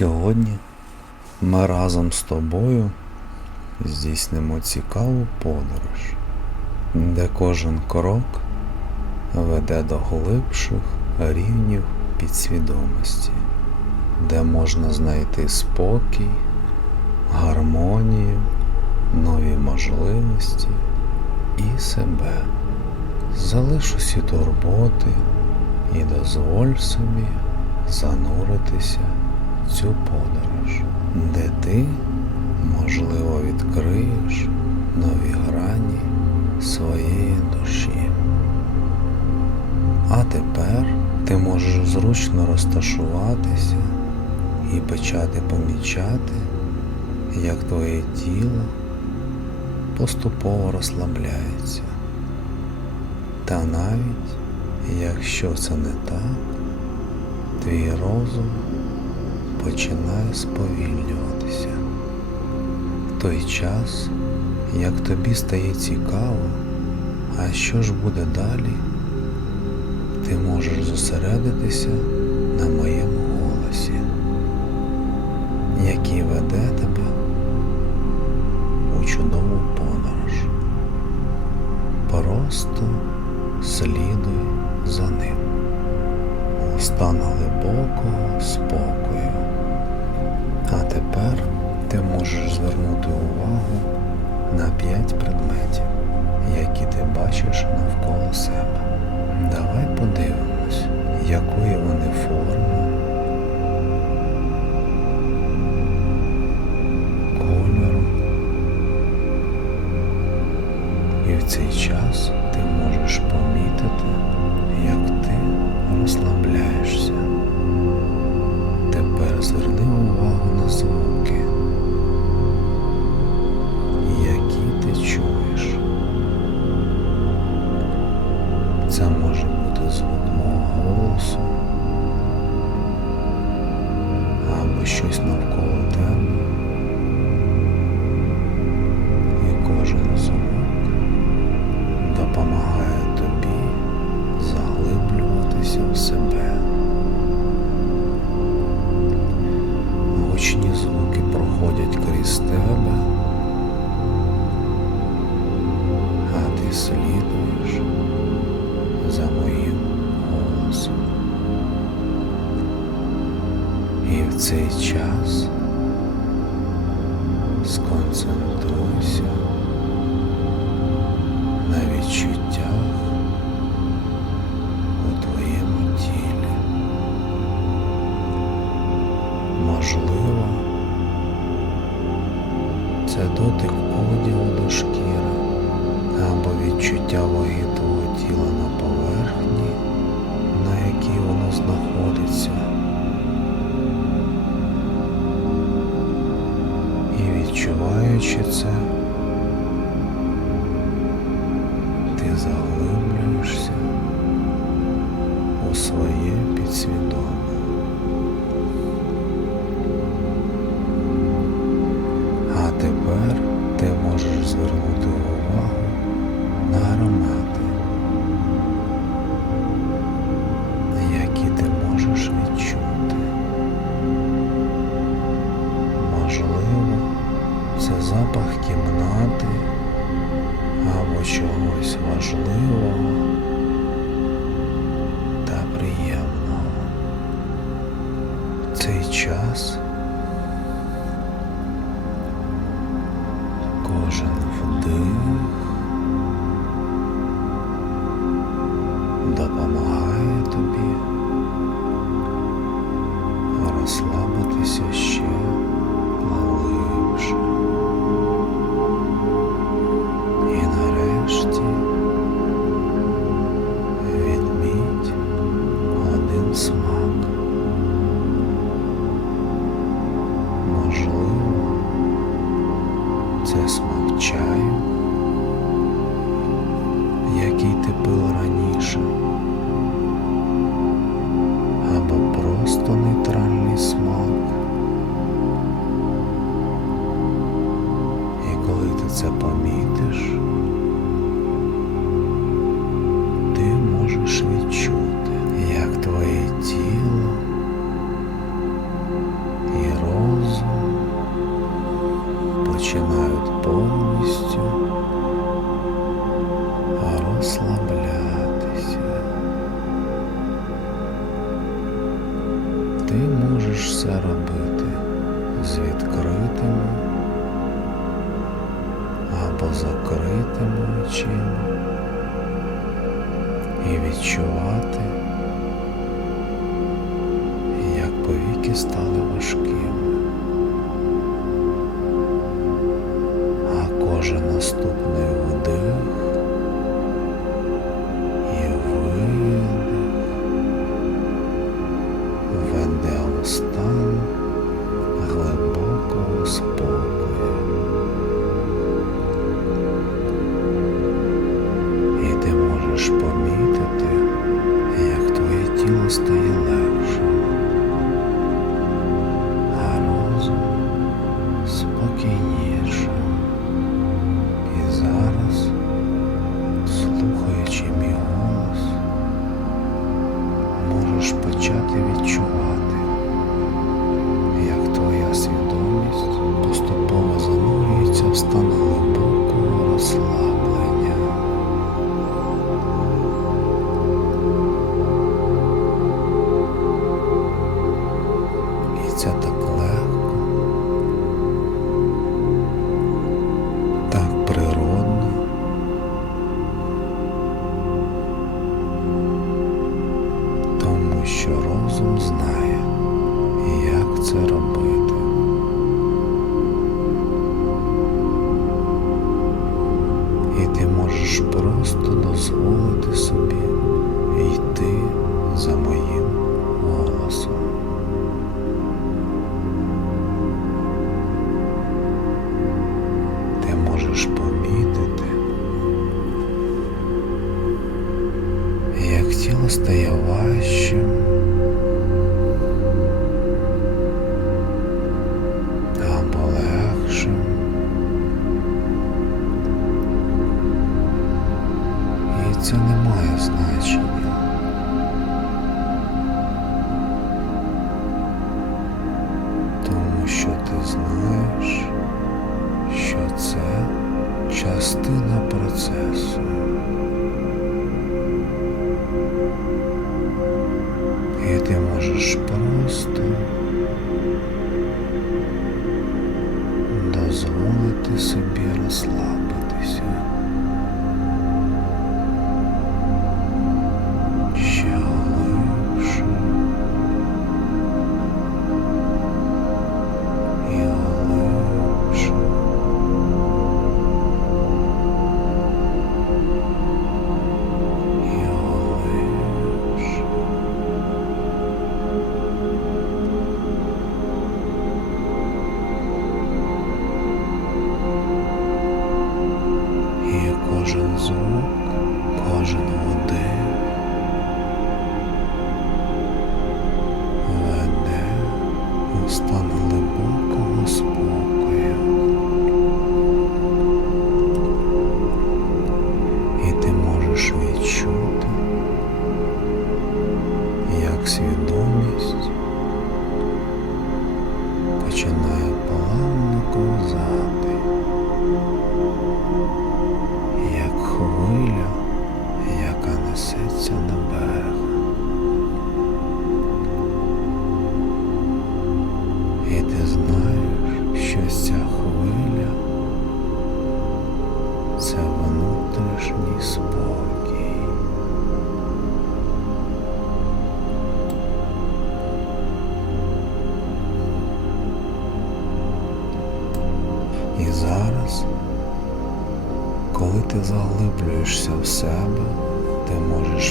Сьогодні ми разом з тобою здійснимо цікаву подорож, де кожен крок веде до глибших рівнів підсвідомості, де можна знайти спокій, гармонію, нові можливості і себе. Залиш усі турботи і дозволь собі зануритися цю подорож, де ти, можливо, відкриєш нові грані своєї душі. А тепер ти можеш зручно розташуватися і почати помічати, як твоє тіло поступово розслабляється. Та навіть якщо це не так, твій розум починає сповільнюватися. В той час, як тобі стає цікаво, а що ж буде далі, ти можеш зосередитися на моєму цей час сконцентруйся на відчуттях у твоєму тілі. Можливо, це дотик одягу до шкіри або відчуття ваги відчуваючи І коли які стали важкими, а кожен наступний. стояла. розслабитися.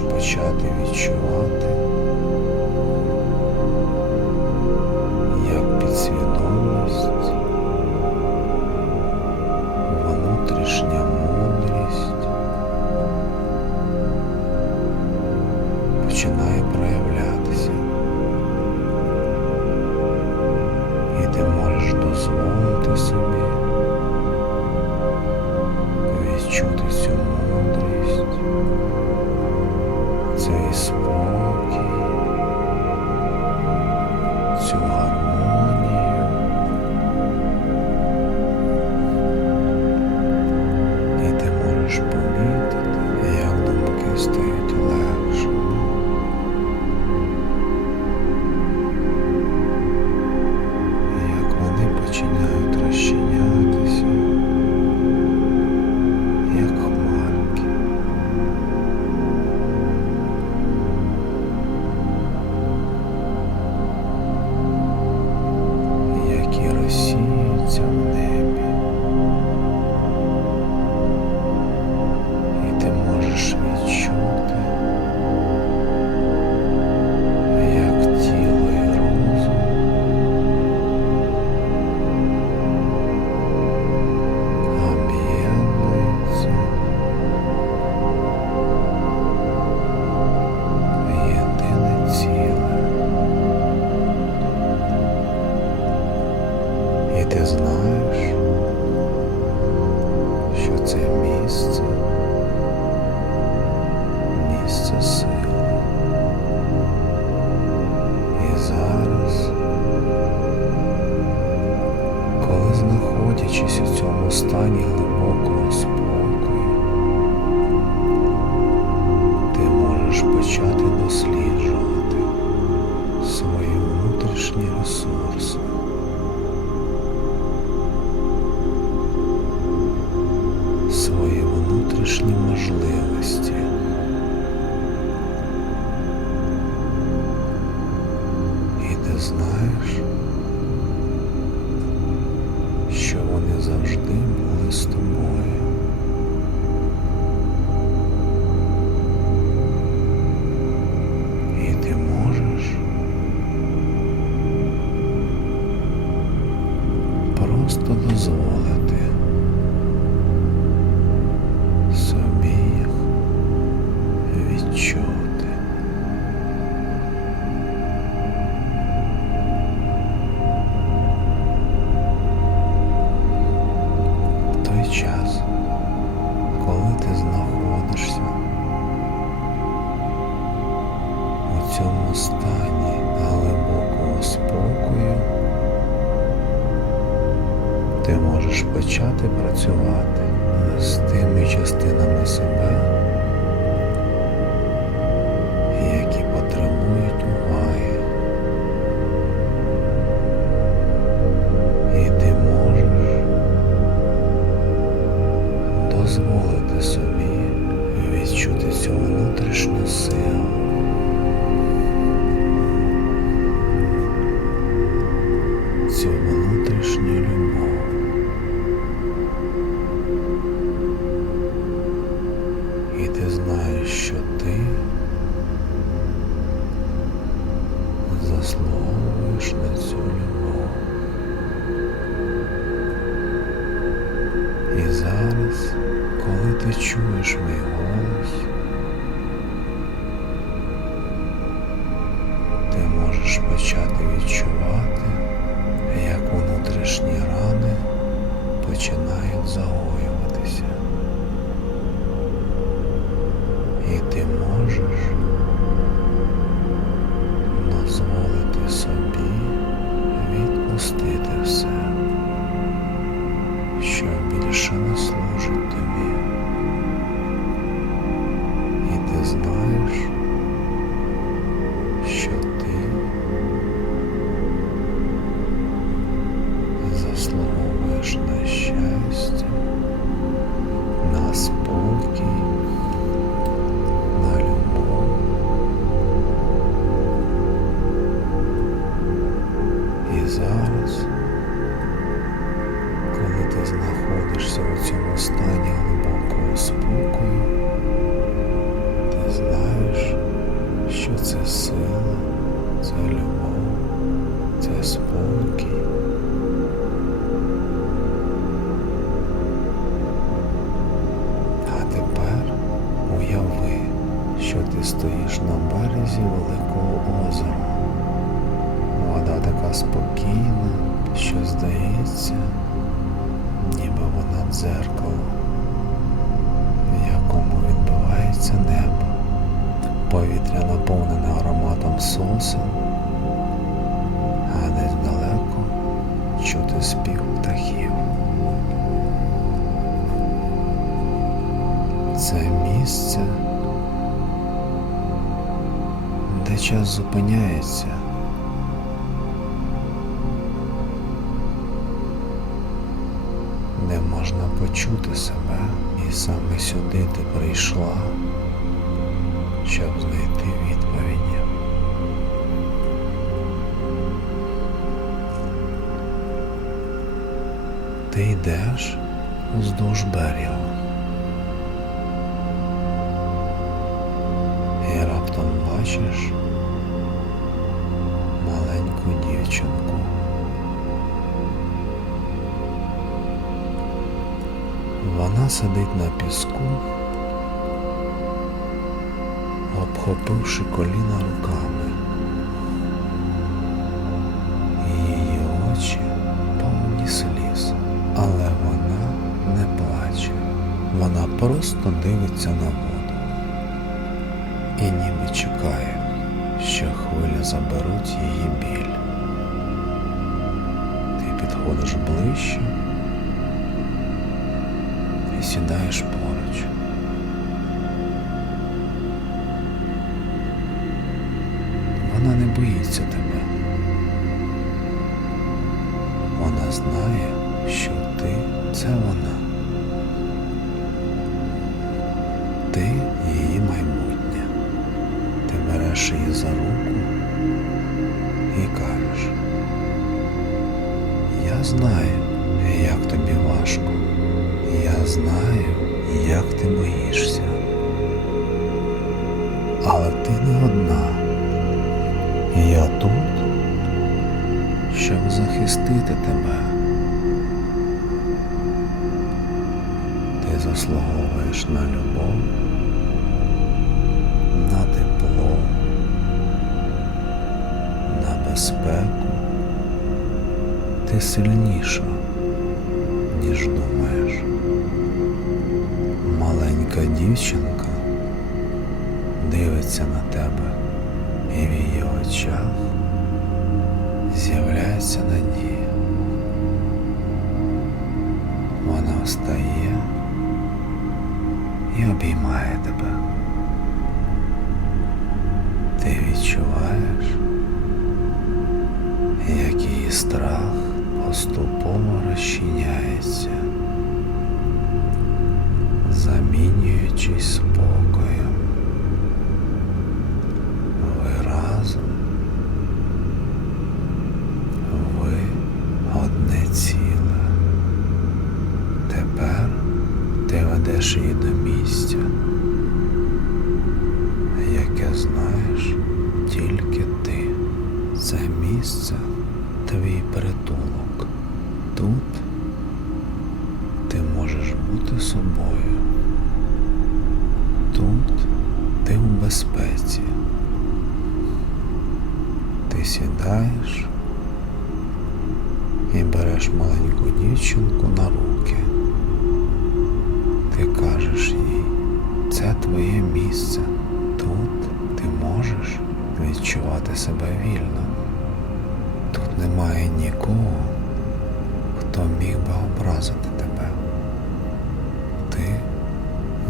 почати відчувати. знаєш, що вони завжди були з тобою. ти можеш почати працювати з тими частинами себе. чуєш мій голос, ти можеш почати відчувати, як внутрішні рани починають загоюватися. І ти можеш дозволити собі відпустити все. Сонце, а десь далеко чути спів птахів. Це місце, де час зупиняється. Де можна почути себе, і саме сюди ти прийшла, щоб знайти. Ти йдеш уздовж берега. І раптом бачиш маленьку дівчинку. Вона сидить на піску, обхопивши коліна руками. Просто дивиться на воду і ніби чекає, що хвиля заберуть її біль. Ти підходиш ближче і сідаєш поруч. Вона не боїться тебе. Вона знає, що ти це вона. Ти її майбутнє. Ти береш її за руку і кажеш. Я знаю, як тобі важко. Я знаю, як ти боїшся. Але ти не одна. Я тут, щоб захистити тебе. Заслуговуєш на любов, на тепло, на безпеку. Ти сильніша, ніж думаєш. Маленька дівчинка дивиться на тебе, і в її очах з'являється надія. Вона встає і обіймає тебе. Ти відчуваєш, як її страх поступово розчиняється, замінюючись спокоєм. Ти ведеш її до місця, яке знаєш тільки ти. Це місце твій притулок. Тут ти можеш бути собою. Тут ти у безпеці. Ти сідаєш і береш маленьку дівчинку на руки. Місце. Тут ти можеш відчувати себе вільно. Тут немає нікого, хто міг би образити тебе. Ти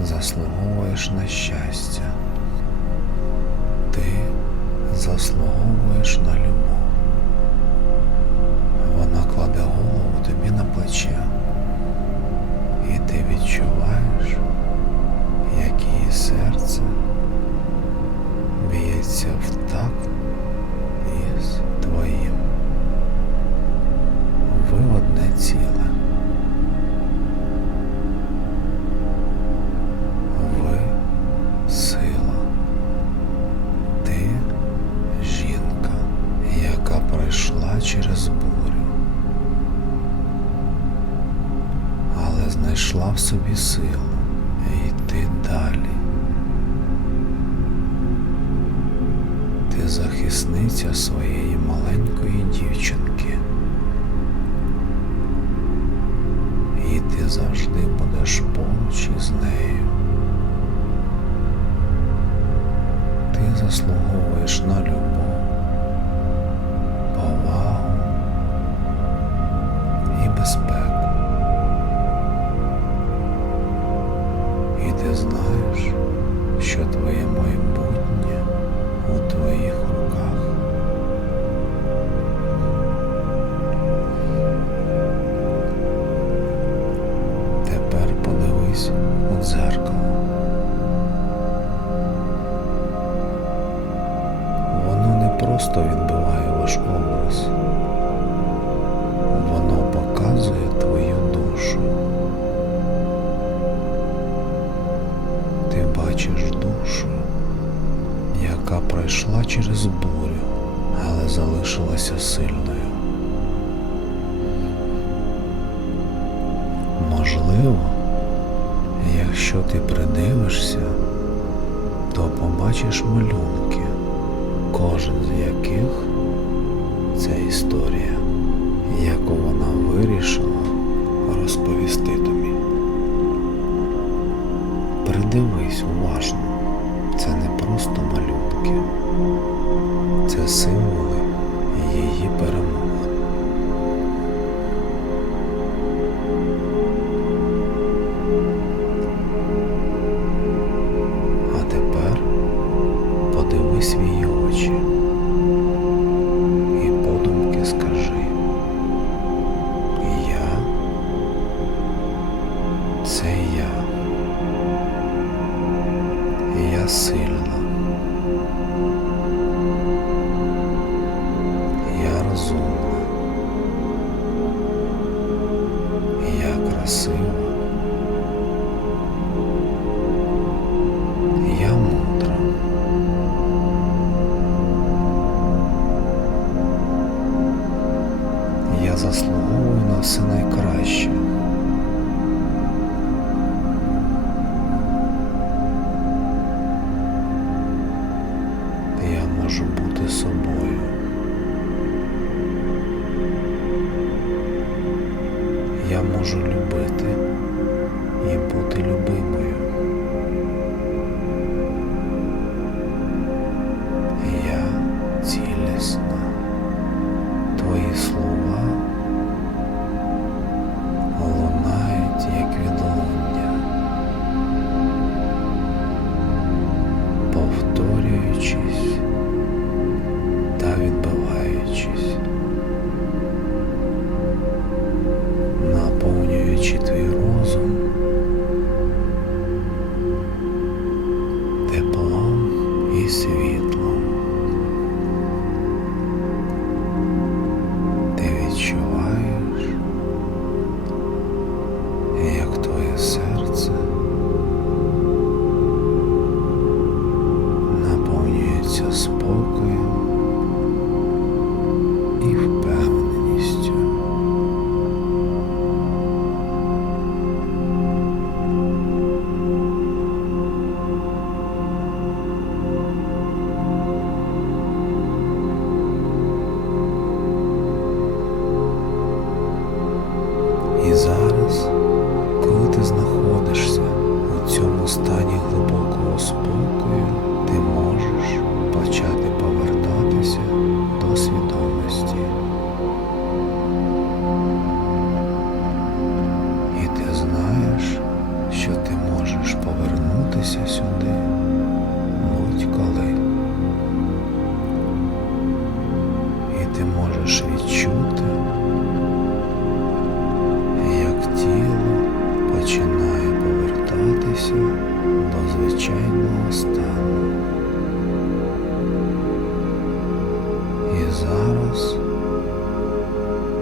заслуговуєш на щастя. Ти заслуговуєш на любов. Вона кладе голову тобі на плече, знайшла в собі силу йти далі. Ти захисниця своєї маленької дівчинки. І ти завжди будеш поруч із нею. Ти заслуговуєш на любов, просто відбиває ваш образ. Воно показує твою душу. Ти бачиш душу, яка пройшла через бурю, але залишилася сильною. Можливо, якщо ти придивишся, то побачиш малюнок кожен з яких це історія, яку вона вирішила розповісти тобі. Придивись уважно, це не просто малюнки, це символи її перемог. Заслуговую все найкраще.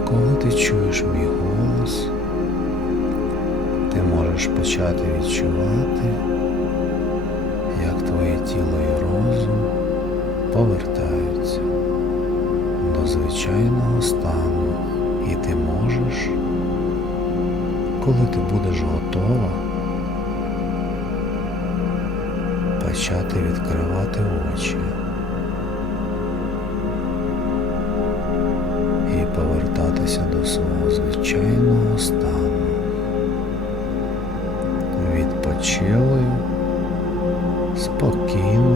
Коли ти чуєш мій голос, ти можеш почати відчувати, як твоє тіло і розум повертаються до звичайного стану, і ти можеш коли ти будеш готова, почати відкривати очі звичайного стану, відпочилою, спокійною,